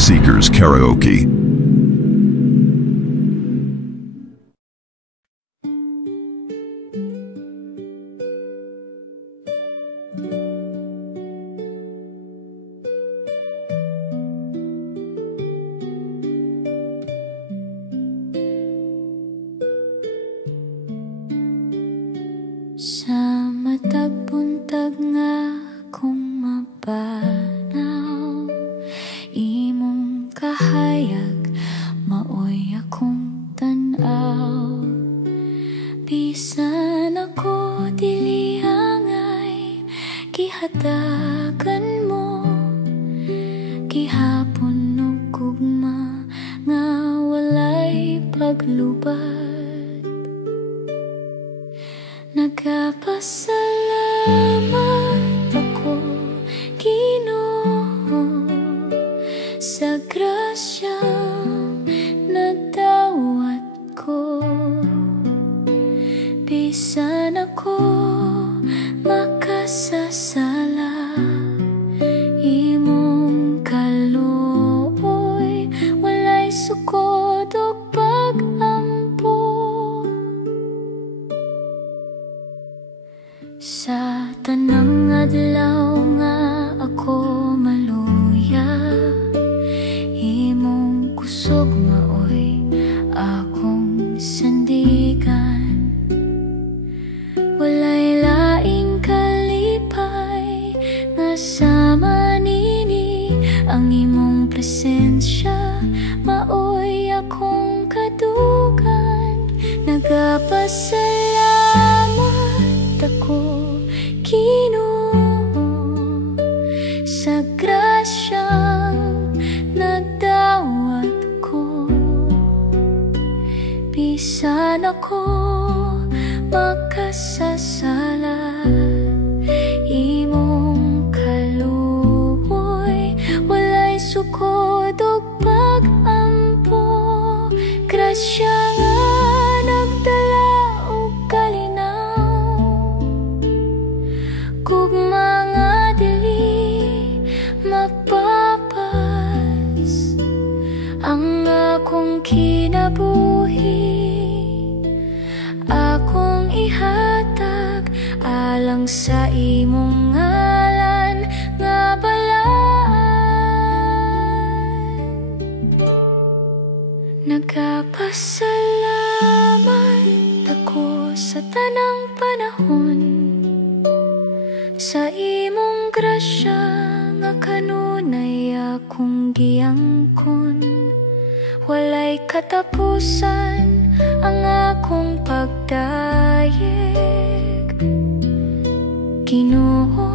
Seekers Karaoke. Sa matag buntag nga akong mapanaw, imong kahayag maoy akong tan-aw. Bisan ako dili angay gihatagan mo, gihapon ug gugma nga walay paglubad. Nagapasalamat ako, Ginoo, sa grasyang nadawat ko. Bisan ako makasasala, imong kaluoy walay sukod ug pag-ampo. Sa tanang adlaw nga ako maluya, imong kusog maoy akong sandigan. Walay laing kalipay nga sama nini, ang imong presensya maoy akong kadugan. Nagapasalamat ako, Ginoo, sa grasyang nadawat ko. Bisan ako makasasala, imong kaluoy walay sukod ug pag-ampo. Grasya nga nagdala og kalinaw, gugma nga dili mapapas ang akong kinabuhi. Akong ihatag alang sa imong ngalan nga balaan. Nagapasalamat ako sa tanang panahon, sa imong grasya nga kanunay akong giangkon. Walay katapusan ang akong pagdayeg, Ginoo.